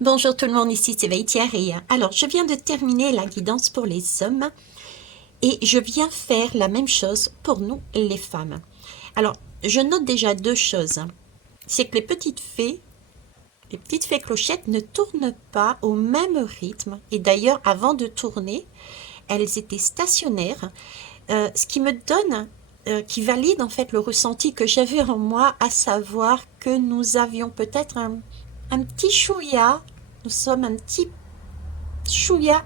Bonjour tout le monde, ici c'est Vaïtiari. Alors, je viens de terminer la guidance pour les hommes et je viens faire la même chose pour nous, les femmes. Alors, je note déjà deux choses. C'est que les petites fées clochettes ne tournent pas au même rythme. Et d'ailleurs, avant de tourner, elles étaient stationnaires, ce qui me donne, qui valide en fait le ressenti que j'avais en moi, à savoir que nous avions peut-être un petit chouïa, nous sommes un petit chouïa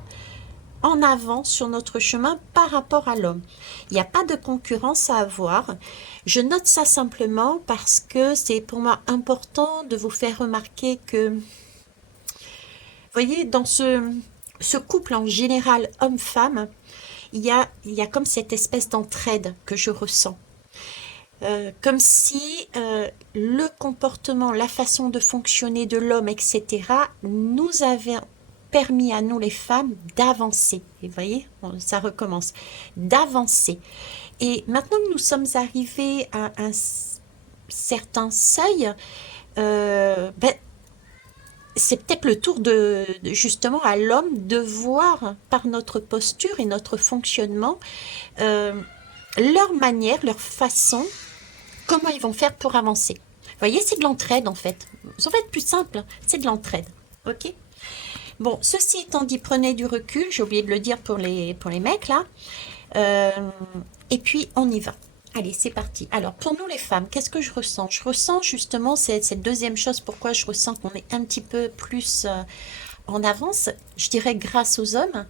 en avant sur notre chemin par rapport à l'homme. Il n'y a pas de concurrence à avoir. Je note ça simplement parce que c'est pour moi important de vous faire remarquer que, vous voyez, dans ce couple en général homme-femme, il y a comme cette espèce d'entraide que je ressens. Comme si le comportement, la façon de fonctionner de l'homme, etc., nous avait permis à nous les femmes d'avancer. Et vous voyez, ça recommence, d'avancer. Et maintenant que nous sommes arrivés à un certain seuil, ben, c'est peut-être le tour justement à l'homme de voir par notre posture et notre fonctionnement euh, leur manière, leur façon, comment ils vont faire pour avancer. Vous voyez, c'est de l'entraide en fait. Ça va être plus simple, c'est de l'entraide. Ok. Bon, ceci étant dit, prenez du recul. J'ai oublié de le dire pour les mecs là. Euh, et puis on y va. Allez, c'est parti. Alors, pour nous les femmes, qu'est-ce que je ressens? Je ressens justement cette deuxième chose, pourquoi je ressens qu'on est un petit peu plus en avance, je dirais grâce aux hommes,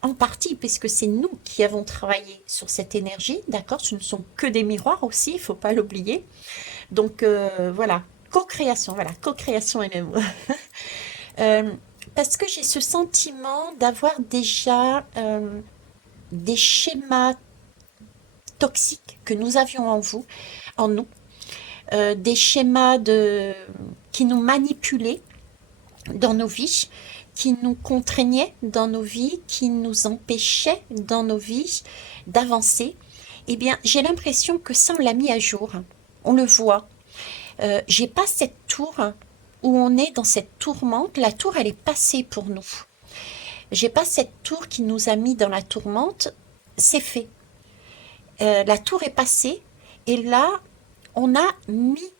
en partie, puisque c'est nous qui avons travaillé sur cette énergie, d'accord? Ce ne sont que des miroirs aussi, il ne faut pas l'oublier. Donc voilà, co-création, voilà, co-création est le mot. Euh, Parce que j'ai ce sentiment d'avoir déjà des schémas toxiques que nous avions en nous, des schémas qui nous manipulaient dans nos vies, qui nous contraignaient dans nos vies, qui nous empêchaient dans nos vies d'avancer. Eh bien, j'ai l'impression que ça, on l'a mis à jour. On le voit. J'ai pas cette tour où on est dans cette tourmente. La tour, elle est passée pour nous. J'ai pas cette tour qui nous a mis dans la tourmente. C'est fait. La tour est passée. Et là, on a mis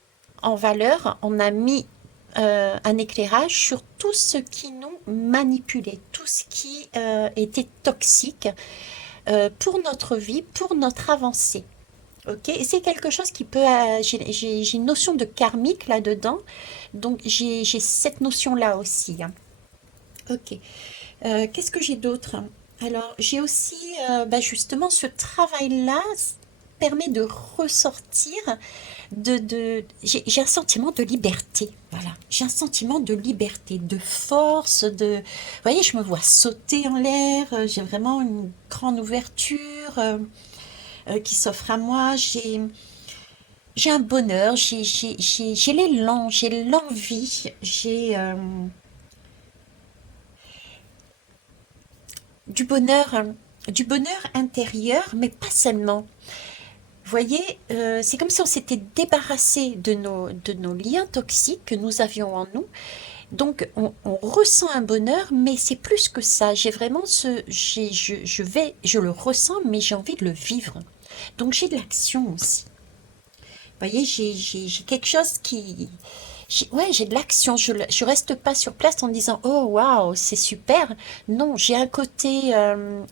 en valeur, on a mis un éclairage sur tout ce qui nous manipulait, tout ce qui était toxique pour notre vie, pour notre avancée. Ok, et c'est quelque chose qui peut. J'ai une notion de karmique là-dedans, donc j'ai cette notion-là aussi, hein. Ok. Qu'est-ce que j'ai d'autre? Alors, j'ai aussi, bah, justement, ce travail-là permet de ressortir j'ai un sentiment de liberté, voilà. J'ai un sentiment de liberté, de force, vous voyez, je me vois sauter en l'air, j'ai vraiment une grande ouverture qui s'offre à moi, j'ai un bonheur, j'ai l'élan, j'ai l'envie, j'ai du bonheur, du bonheur intérieur, mais pas seulement. Vous voyez, c'est comme si on s'était débarrassé de nos liens toxiques que nous avions en nous. Donc, on ressent un bonheur, mais c'est plus que ça. J'ai vraiment je le ressens, mais j'ai envie de le vivre. Donc, j'ai de l'action aussi. Vous voyez, j'ai quelque chose ouais, j'ai de l'action. Je reste pas sur place en disant, oh waouh, c'est super. Non, j'ai un côté,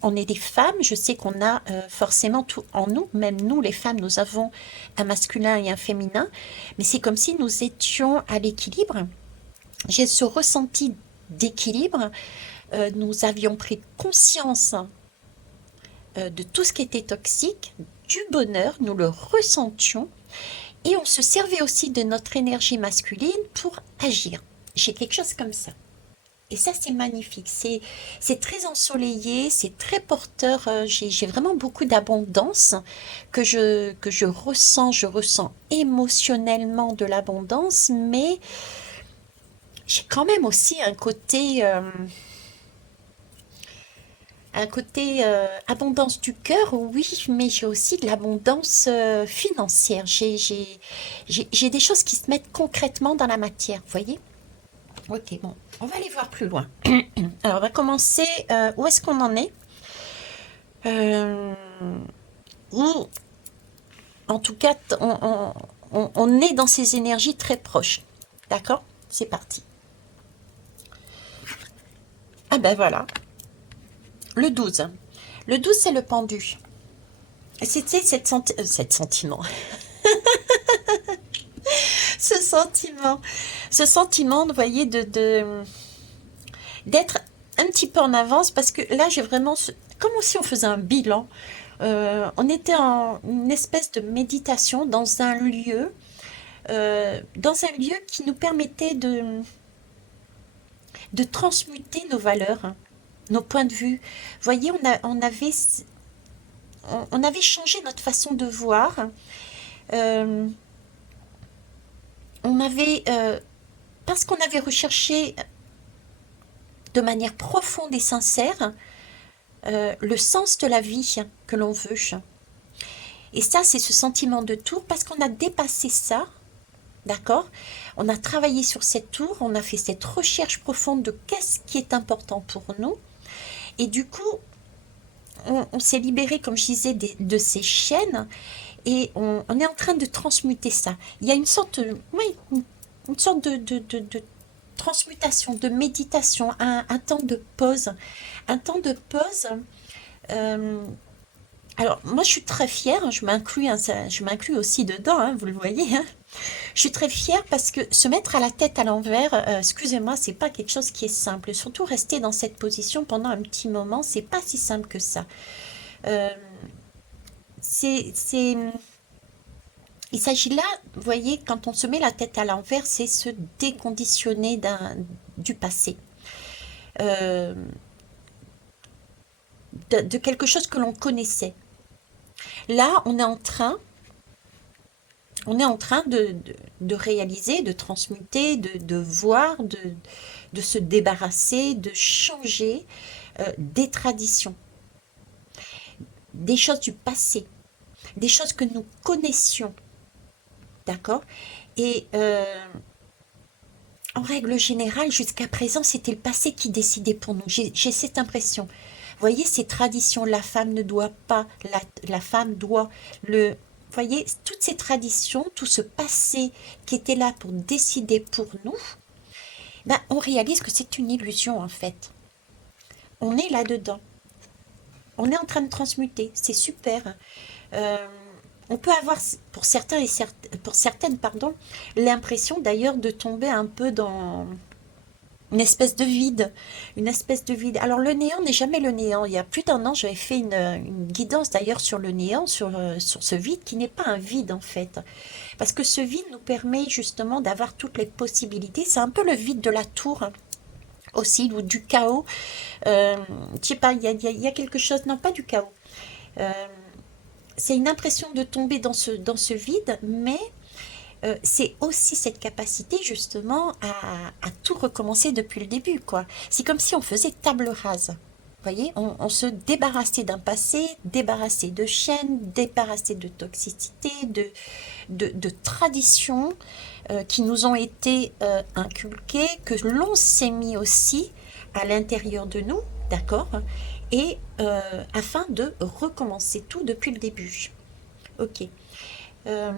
on est des femmes. Je sais qu'on a forcément tout en nous. Même nous, les femmes, nous avons un masculin et un féminin. Mais c'est comme si nous étions à l'équilibre. J'ai ce ressenti d'équilibre. Nous avions pris conscience de tout ce qui était toxique, du bonheur. Nous le ressentions. Et on se servait aussi de notre énergie masculine pour agir. J'ai quelque chose comme ça. Et ça, c'est magnifique. C'est très ensoleillé, c'est très porteur. J'ai vraiment beaucoup d'abondance que je ressens. Je ressens émotionnellement de l'abondance, mais j'ai quand même aussi un côté abondance du cœur, oui, mais j'ai aussi de l'abondance financière. J'ai des choses qui se mettent concrètement dans la matière, vous voyez? Ok, bon, on va aller voir plus loin. Alors, on va commencer. Où est-ce qu'on en est? Euh, Ou, en tout cas, on est dans ces énergies très proches. D'accord? C'est parti. Ah ben voilà, le 12. Le 12, c'est le pendu. C'était cette sentiment. Ce sentiment. Ce sentiment, vous voyez, d'être un petit peu en avance parce que là, j'ai vraiment... Comme si on faisait un bilan. On était en une espèce de méditation dans un lieu qui nous permettait de transmuter nos valeurs, hein, nos points de vue. Vous voyez, on avait changé notre façon de voir. Euh, on avait, parce qu'on avait recherché de manière profonde et sincère le sens de la vie que l'on veut. Et ça, c'est ce sentiment de tour parce qu'on a dépassé ça, d'accord? On a travaillé sur cette tour, on a fait cette recherche profonde de qu'est-ce qui est important pour nous. Et du coup, on s'est libéré, comme je disais, de ces chaînes et on est en train de transmuter ça. Il y a une sorte, oui, une sorte de transmutation, de méditation, un temps de pause. Un temps de pause. euh, alors, moi, je suis très fière, hein, je m'inclus aussi dedans, hein, vous le voyez, hein. Je suis très fière parce que se mettre à la tête à l'envers, excusez-moi, c'est pas quelque chose qui est simple. Surtout rester dans cette position pendant un petit moment, c'est pas si simple que ça. Euh, c'est, il s'agit là, vous voyez, quand on se met la tête à l'envers, c'est se déconditionner du passé, euh, de quelque chose que l'on connaissait. Là, on est en train de réaliser, de transmuter, de voir, de se débarrasser, de changer des traditions, des choses du passé, des choses que nous connaissions, d'accord? Et en règle générale, jusqu'à présent, c'était le passé qui décidait pour nous. J'ai cette impression. Vous voyez, ces traditions, la femme ne doit pas, la femme doit, vous voyez, toutes ces traditions, tout ce passé qui était là pour décider pour nous, ben, on réalise que c'est une illusion en fait. On est là-dedans. On est en train de transmuter. C'est super. Euh, on peut avoir, pour certains pour certaines, pardon, l'impression d'ailleurs de tomber un peu dans une espèce de vide, une espèce de vide. Alors le néant n'est jamais le néant. Il y a plus d'un an, j'avais fait une guidance d'ailleurs sur le néant, sur ce vide qui n'est pas un vide en fait. Parce que ce vide nous permet justement d'avoir toutes les possibilités. C'est un peu le vide de la tour, hein, aussi, ou du chaos. Je sais pas, il y a quelque chose, non pas du chaos. Euh, c'est une impression de tomber dans ce vide, mais c'est aussi cette capacité justement à tout recommencer depuis le début, quoi. C'est comme si on faisait table rase. Vous voyez, on se débarrassait d'un passé, débarrassait de chaînes, débarrassait de toxicité, de traditions qui nous ont été inculquées, que l'on s'est mis aussi à l'intérieur de nous, d'accord? Et afin de recommencer tout depuis le début. Ok. Euh,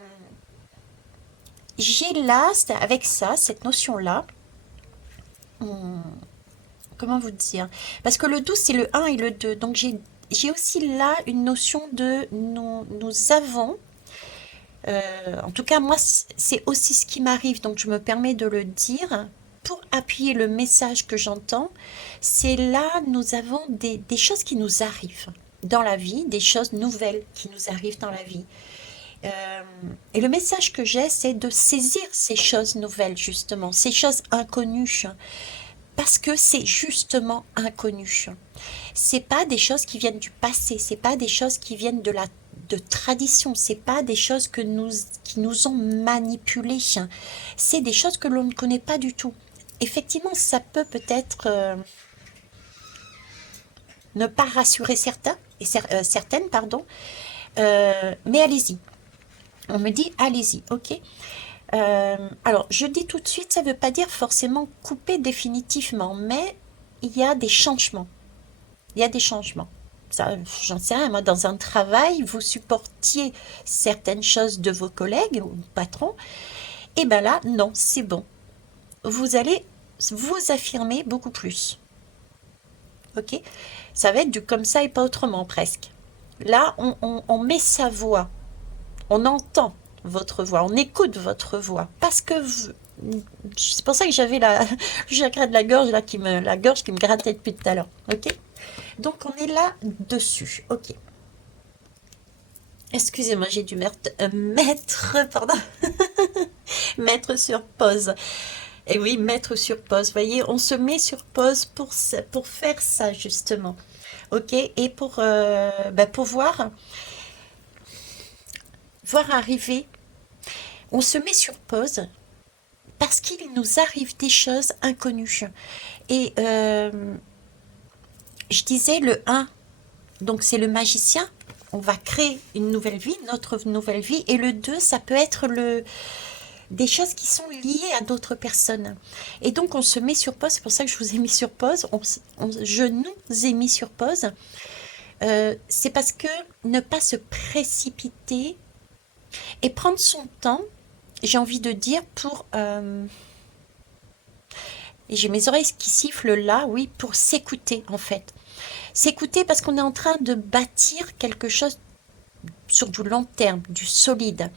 j'ai là, avec ça, cette notion-là, hum, comment vous dire? Parce que le 12, c'est le un et le 2. Donc j'ai aussi là une notion de nous avons, en tout cas moi, c'est aussi ce qui m'arrive, donc je me permets de le dire. Pour appuyer le message que j'entends, c'est là, nous avons des choses qui nous arrivent dans la vie, des choses nouvelles qui nous arrivent dans la vie. Euh, et le message que j'ai, c'est de saisir ces choses nouvelles, justement, ces choses inconnues, parce que c'est justement inconnu. C'est pas des choses qui viennent du passé, c'est pas des choses qui viennent de tradition, c'est pas des choses qui nous ont manipulés. C'est des choses que l'on ne connaît pas du tout. Effectivement, ça peut peut-être ne pas rassurer certains et certaines, pardon, mais allez-y. On me dit allez-y, ok. Alors, je dis tout de suite, ça ne veut pas dire forcément couper définitivement, mais il y a des changements. Il y a des changements. Ça, j'en sais rien, moi, dans un travail, vous supportiez certaines choses de vos collègues ou patrons, et ben là, non, c'est bon. Vous allez vous affirmer beaucoup plus. Ok? Ça va être du comme ça et pas autrement, presque. Là, on met sa voix, on entend votre voix, on écoute votre voix, parce que c'est pour ça que j'avais le chakra de la gorge là la gorge qui me grattait depuis tout à l'heure. Ok? Donc on est là dessus. Ok. Excusez-moi, j'ai dû pardon, mettre sur pause. Et oui, mettre sur pause. Vous voyez, on se met sur pause pour faire ça justement. Ok? Et pour voir arriver, on se met sur pause parce qu'il nous arrive des choses inconnues. Et je disais le un, donc c'est le magicien. On va créer une nouvelle vie, notre nouvelle vie. Et le 2, ça peut être des choses qui sont liées à d'autres personnes. Et donc on se met sur pause, c'est pour ça que je vous ai mis sur pause, je nous ai mis sur pause. C'est parce que ne pas se précipiter et prendre son temps, j'ai envie de dire, et j'ai mes oreilles qui sifflent là, oui, pour s'écouter en fait. S'écouter parce qu'on est en train de bâtir quelque chose sur du long terme, du solide.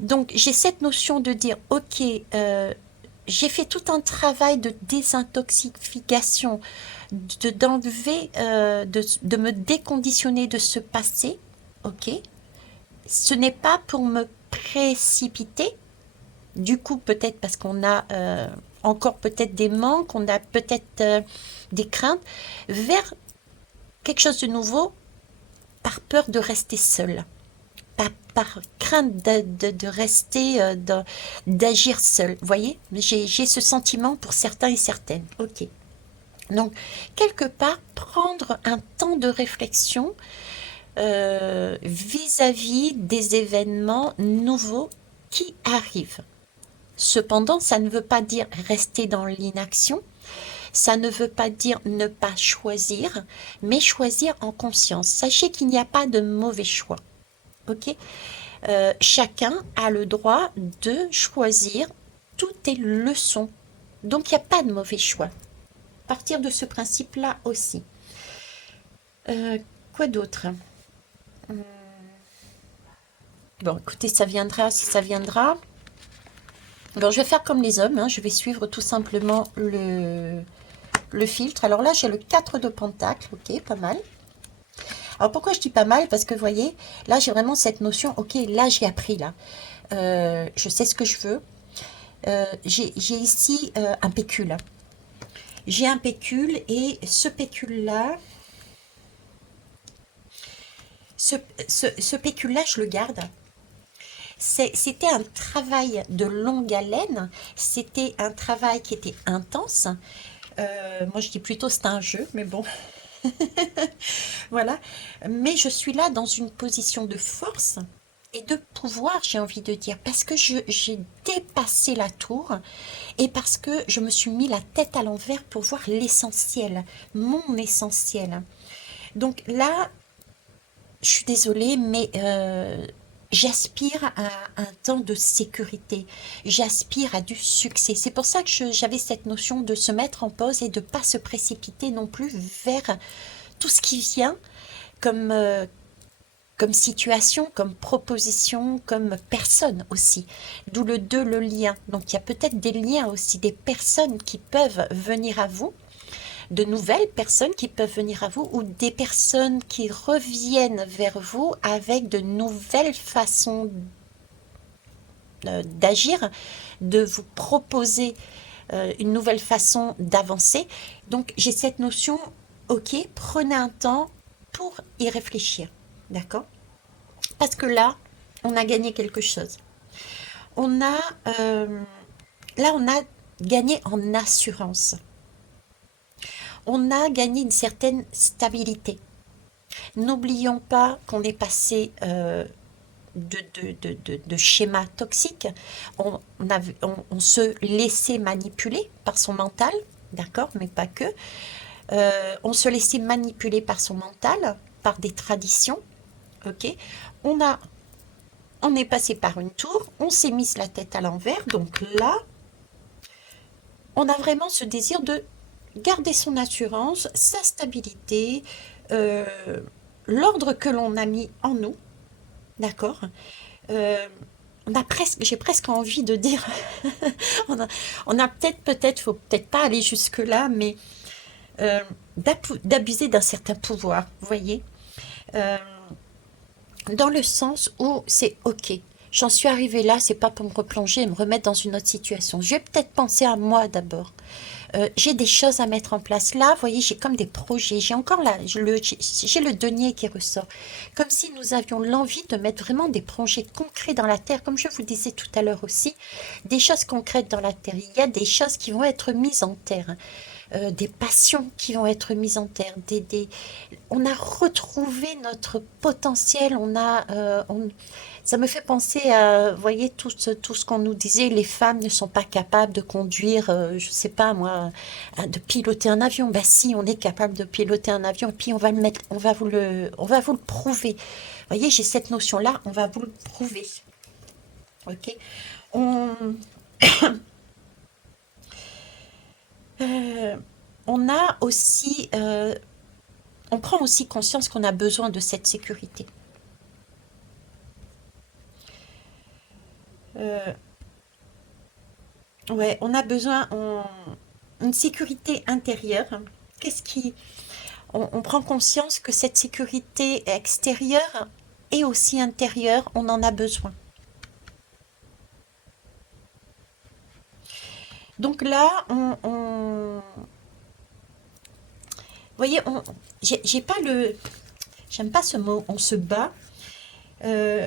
Donc j'ai cette notion de dire, ok, j'ai fait tout un travail de désintoxication, d'enlever, de me déconditionner de ce passé, ok. Ce n'est pas pour me précipiter, du coup peut-être parce qu'on a encore peut-être des manques, on a peut-être des craintes, vers quelque chose de nouveau par peur de rester seul. Par crainte de rester, d'agir seul. Vous voyez, j'ai ce sentiment pour certains et certaines. Ok. Donc, quelque part, prendre un temps de réflexion vis-à-vis des événements nouveaux qui arrivent. Cependant, ça ne veut pas dire rester dans l'inaction, ça ne veut pas dire ne pas choisir, mais choisir en conscience. Sachez qu'il n'y a pas de mauvais choix. Ok? Chacun a le droit de choisir toutes les leçons. Donc, il n'y a pas de mauvais choix. Partir de ce principe-là aussi. Quoi d'autre? Bon, écoutez, ça viendra si ça viendra. Alors, je vais faire comme les hommes, hein, je vais suivre tout simplement le filtre. Alors là, j'ai le 4 de pentacle, ok, pas mal. Alors, pourquoi je dis pas mal? Parce que, vous voyez, là, j'ai vraiment cette notion, ok, là, j'ai appris, là. Je sais ce que je veux. J'ai ici un pécule. J'ai un pécule et ce pécule-là, ce pécule-là, je le garde. C'était un travail de longue haleine, c'était un travail qui était intense. Moi, je dis plutôt c'est un jeu, mais bon, voilà. Mais je suis là dans une position de force et de pouvoir, j'ai envie de dire, parce que j'ai dépassé la tour et parce que je me suis mis la tête à l'envers pour voir l'essentiel, mon essentiel. Donc là, je suis désolée, mais j'aspire à un temps de sécurité. J'aspire à du succès. C'est pour ça que j'avais cette notion de se mettre en pause et de ne pas se précipiter non plus vers tout ce qui vient comme, comme situation, comme proposition, comme personne aussi. D'où le 2, le lien. Donc il y a peut-être des liens aussi, des personnes qui peuvent venir à vous, de nouvelles personnes qui peuvent venir à vous ou des personnes qui reviennent vers vous avec de nouvelles façons d'agir, de vous proposer une nouvelle façon d'avancer. Donc j'ai cette notion, ok, prenez un temps pour y réfléchir, d'accord? Parce que là, on a gagné quelque chose. On a, là, on a gagné en assurance. On a gagné une certaine stabilité. N'oublions pas qu'on est passé de schémas toxiques. On se laissait manipuler par son mental, d'accord, mais pas que. On se laissait manipuler par son mental, par des traditions, ok. On a, on est passé par une tour, on s'est mis la tête à l'envers, donc là, on a vraiment ce désir de garder son assurance, sa stabilité, euh, l'ordre que l'on a mis en nous, d'accord. Euh, j'ai presque envie de dire, on a, on a peut-être, faut peut-être pas aller jusque là, mais euh, d'abuser d'un certain pouvoir, vous voyez. Euh, Dans le sens où c'est ok. J'en suis arrivée là, c'est pas pour me replonger et me remettre dans une autre situation. Je vais peut-être penser à moi d'abord. J'ai des choses à mettre en place. Là, vous voyez, j'ai comme des projets. J'ai encore là, j'ai le denier qui ressort. Comme si nous avions l'envie de mettre vraiment des projets concrets dans la terre. Comme je vous disais tout à l'heure aussi, des choses concrètes dans la terre. Il y a des choses qui vont être mises en terre. Des passions qui vont être mises en terre, on a retrouvé notre potentiel, ça me fait penser à, vous voyez, tout ce qu'on nous disait, les femmes ne sont pas capables de conduire, je sais pas moi, de piloter un avion. Ben si, on est capable de piloter un avion, et puis on va le mettre, on va vous le prouver. Vous voyez, j'ai cette notion-là, on va vous le prouver. Ok. On, euh, on a aussi, on prend aussi conscience qu'on a besoin de cette sécurité. Euh, ouais, on a besoin une sécurité intérieure. Qu'est-ce qui, on prend conscience que cette sécurité extérieure et aussi intérieure, on en a besoin. Donc là, vous voyez, j'ai pas j'aime pas ce mot, on se bat, euh,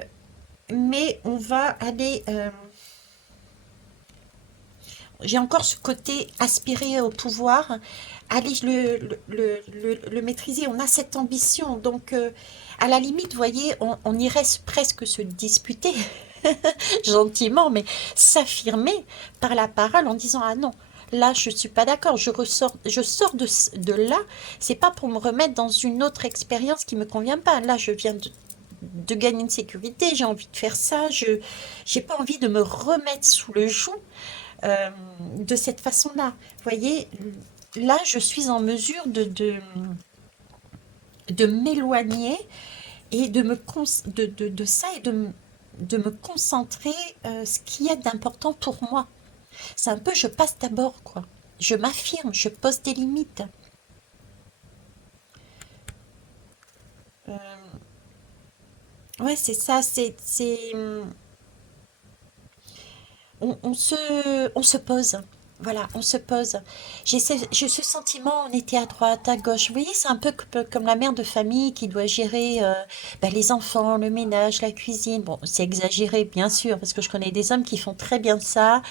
mais on va aller. J'ai encore ce côté aspirer au pouvoir, aller le maîtriser. On a cette ambition. Donc, à la limite, vous voyez, on irait presque se disputer, gentiment, mais s'affirmer par la parole en disant, ah non, là, je ne suis pas d'accord, je sors de là, c'est pas pour me remettre dans une autre expérience qui me convient pas. Là, je viens de gagner une sécurité, j'ai envie de faire ça, je j'ai pas envie de me remettre sous le joug euh, de cette façon-là. Vous voyez, là, je suis en mesure de m'éloigner et de ça et de me concentrer ce qu'il y a d'important pour moi. C'est un peu, je passe d'abord, quoi. Je m'affirme, je pose des limites. Euh, ouais, c'est ça, on se pose. Voilà, on se pose. J'ai ce sentiment, on était à droite, à gauche. Vous voyez, c'est un peu comme la mère de famille qui doit gérer ben, les enfants, le ménage, la cuisine. Bon, c'est exagéré, bien sûr, parce que je connais des hommes qui font très bien ça.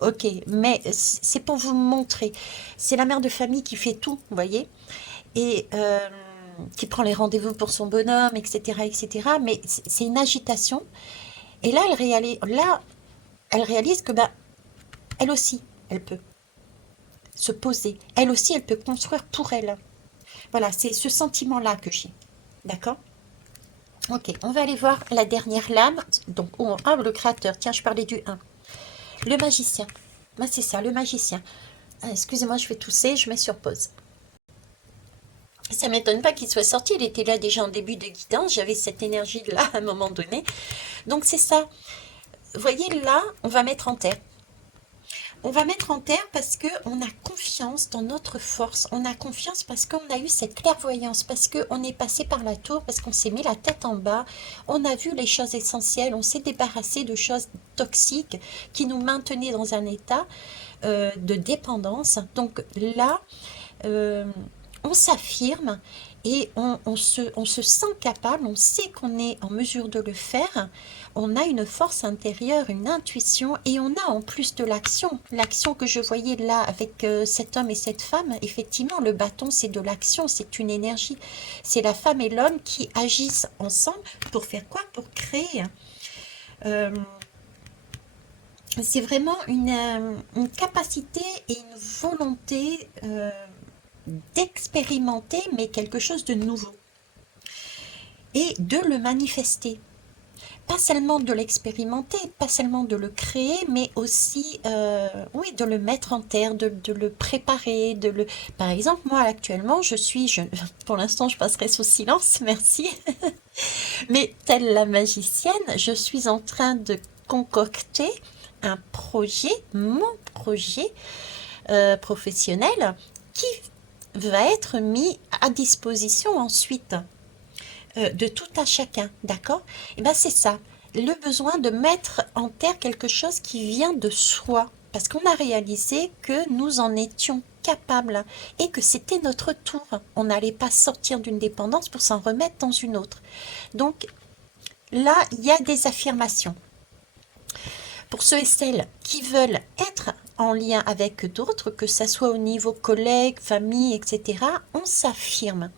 Ok, mais c'est pour vous montrer. C'est la mère de famille qui fait tout, vous voyez, et qui prend les rendez-vous pour son bonhomme, etc., etc. Mais c'est une agitation. Et là, elle réalise que bah, elle aussi, elle peut se poser. Elle aussi, elle peut construire pour elle. Voilà, c'est ce sentiment-là que j'ai. D'accord. Ok, on va aller voir la dernière lame. Donc, le créateur. Tiens, je parlais du un. Le magicien. Ben, c'est ça, le magicien. Ah, excusez-moi, je vais tousser, je mets sur pause. Ça m'étonne pas qu'il soit sorti, il était là déjà en début de guidance, j'avais cette énergie-là à un moment donné. Donc c'est ça. Vous voyez, là, on va mettre en terre. On va mettre en terre parce que on a confiance dans notre force. On a confiance parce qu'on a eu cette clairvoyance, parce qu'on est passé par la tour, parce qu'on s'est mis la tête en bas. On a vu les choses essentielles. On s'est débarrassé de choses toxiques qui nous maintenaient dans un état de dépendance. Donc là, euh, on s'affirme et on se sent capable, on sait qu'on est en mesure de le faire, on a une force intérieure, une intuition et on a en plus de l'action. L'action que je voyais là avec cet homme et cette femme, effectivement, le bâton c'est de l'action, c'est une énergie. C'est la femme et l'homme qui agissent ensemble pour faire quoi? Pour créer. Euh, c'est vraiment une capacité et une volonté d'expérimenter, mais quelque chose de nouveau, et de le manifester. Pas seulement de l'expérimenter, pas seulement de le créer, mais aussi, oui, de le mettre en terre, de le préparer, de le... Par exemple, moi, actuellement, pour l'instant, je passerai sous silence, merci, mais telle la magicienne, je suis en train de concocter un projet, mon projet professionnel, qui va être mis à disposition ensuite de tout à chacun, d'accord? Et bien c'est ça, le besoin de mettre en terre quelque chose qui vient de soi, parce qu'on a réalisé que nous en étions capables et que c'était notre tour. On n'allait pas sortir d'une dépendance pour s'en remettre dans une autre. Donc là, il y a des affirmations. Pour ceux et celles qui veulent être en lien avec d'autres, que ce soit au niveau collègue, famille, etc., on s'affirme.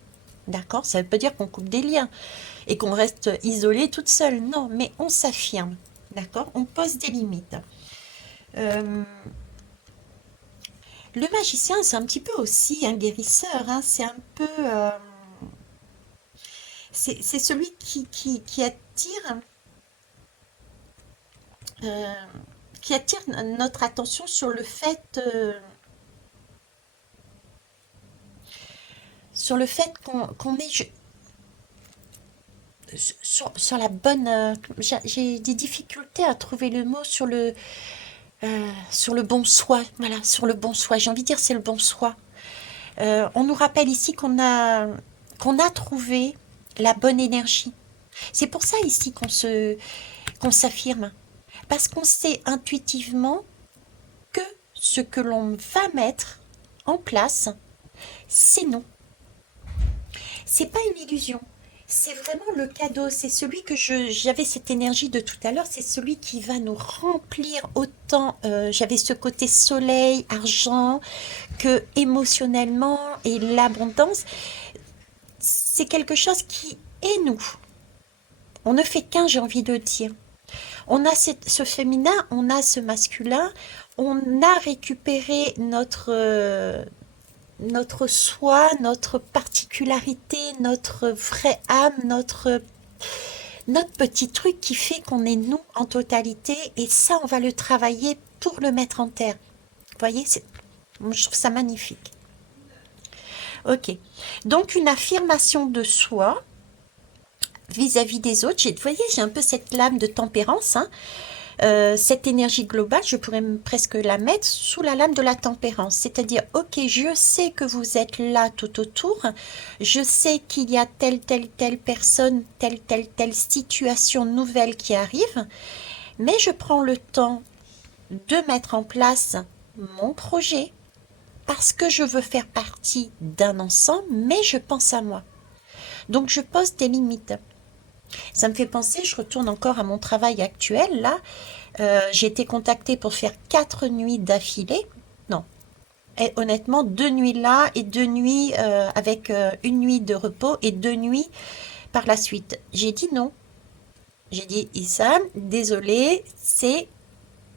D'accord? Ça ne veut pas dire qu'on coupe des liens et qu'on reste isolé toute seule. Non, mais on s'affirme. D'accord? On pose des limites. Euh, le magicien, c'est un petit peu aussi un guérisseur. Hein. C'est un peu... c'est celui qui attire... euh, qui attire notre attention sur le fait qu'on est sur la bonne. J'ai des difficultés à trouver le mot sur le bon soi. Voilà, sur le bon soi. J'ai envie de dire c'est le bon soi. On nous rappelle ici qu'on a trouvé la bonne énergie. C'est pour ça ici qu'on s'affirme. Parce qu'on sait intuitivement que ce que l'on va mettre en place, c'est nous. C'est pas une illusion. C'est vraiment le cadeau. C'est celui que j'avais cette énergie de tout à l'heure. C'est celui qui va nous remplir autant. J'avais ce côté soleil, argent, que émotionnellement et l'abondance. C'est quelque chose qui est nous. On ne fait qu'un, j'ai envie de dire. On a ce féminin, on a ce masculin, on a récupéré notre soi, notre particularité, notre vraie âme, notre petit truc qui fait qu'on est nous en totalité. Et ça, on va le travailler pour le mettre en terre. Vous voyez, je trouve ça magnifique. Ok. Donc, une affirmation de soi vis-à-vis des autres. Vous voyez, j'ai un peu cette lame de tempérance, hein. Cette énergie globale, je pourrais presque la mettre sous la lame de la tempérance. C'est-à-dire, ok, je sais que vous êtes là tout autour, je sais qu'il y a telle personne, telle situation nouvelle qui arrive, mais je prends le temps de mettre en place mon projet parce que je veux faire partie d'un ensemble, mais je pense à moi. Donc, je pose des limites. Ça me fait penser, je retourne encore à mon travail actuel, là. J'ai été contactée pour faire 4 nuits d'affilée. Non, et honnêtement, 2 nuits là et 2 nuits avec une nuit de repos et 2 nuits par la suite. J'ai dit non. J'ai dit, Issam, désolé, c'est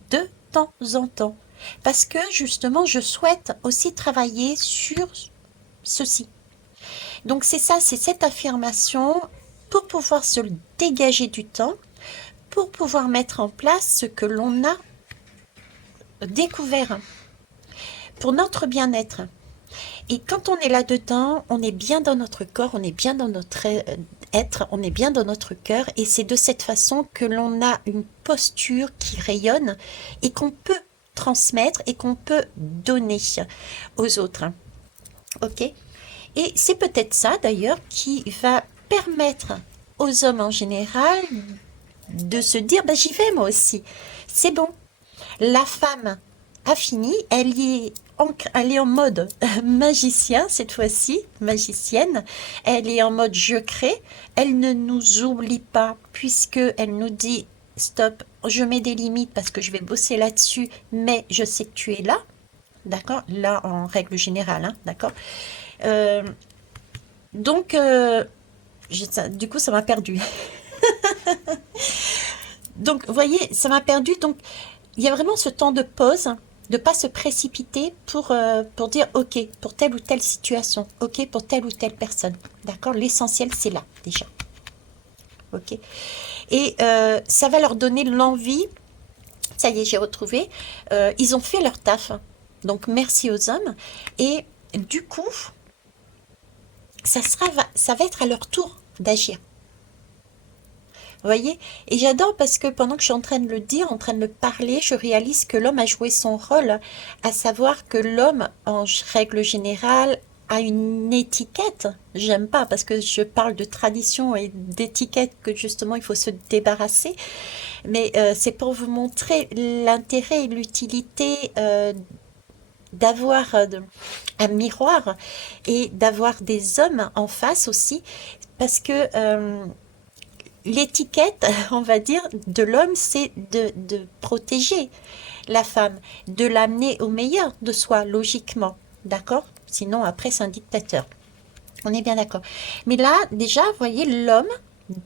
de temps en temps. Parce que justement, je souhaite aussi travailler sur ceci. Donc c'est ça, c'est cette affirmation pour pouvoir se dégager du temps, pour pouvoir mettre en place ce que l'on a découvert pour notre bien-être. Et quand on est là-dedans, on est bien dans notre corps, on est bien dans notre être, on est bien dans notre cœur. Et c'est de cette façon que l'on a une posture qui rayonne et qu'on peut transmettre et qu'on peut donner aux autres. Ok? Et c'est peut-être ça d'ailleurs qui va permettre aux hommes en général de se dire bah, j'y vais moi aussi. C'est bon. La femme a fini, elle est en mode magicien cette fois-ci, magicienne. Elle est en mode je crée. Elle ne nous oublie pas puisque elle nous dit stop, je mets des limites parce que je vais bosser là-dessus, mais je sais que tu es là. D'accord? Là en règle générale, hein, d'accord? Euh, donc, du coup, ça m'a perdu. Donc, vous voyez, ça m'a perdu. Donc, il y a vraiment ce temps de pause, de pas se précipiter pour dire OK pour telle ou telle situation, OK pour telle ou telle personne. D'accord? L'essentiel, c'est là, déjà. OK? Et ça va leur donner l'envie. Ça y est, j'ai retrouvé. Ils ont fait leur taf. Donc, merci aux hommes. Et du coup, ça va être à leur tour d'agir. Vous voyez? Et j'adore parce que pendant que je suis en train de le dire, en train de le parler, je réalise que l'homme a joué son rôle, à savoir que l'homme, en règle générale, a une étiquette. J'aime pas parce que je parle de tradition et d'étiquette que justement il faut se débarrasser. Mais c'est pour vous montrer l'intérêt et l'utilité d'avoir un miroir et d'avoir des hommes en face aussi. Parce que l'étiquette, on va dire, de l'homme, c'est de protéger la femme, de l'amener au meilleur de soi, logiquement. D'accord? Sinon, après, c'est un dictateur. On est bien d'accord. Mais là, déjà, vous voyez, l'homme,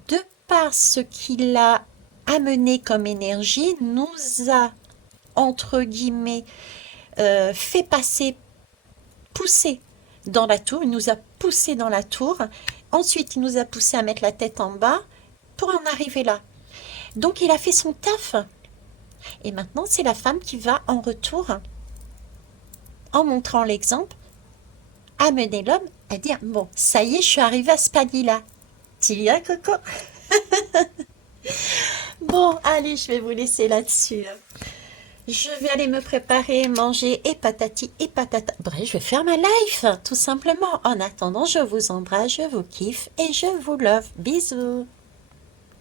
de par ce qu'il a amené comme énergie, nous a, entre guillemets, fait passer, pousser dans la tour. Il nous a poussé dans la tour. Ensuite, il nous a poussé à mettre la tête en bas pour en arriver là. Donc, il a fait son taf. Et maintenant, c'est la femme qui va en retour, en montrant l'exemple, amener l'homme à dire, bon, ça y est, je suis arrivée à ce palier-là. Tu viens, Coco? Bon, allez, je vais vous laisser là-dessus. Je vais aller me préparer, manger et patati et patata. Bref, je vais faire ma life, tout simplement. En attendant, je vous embrasse, je vous kiffe et je vous love. Bisous.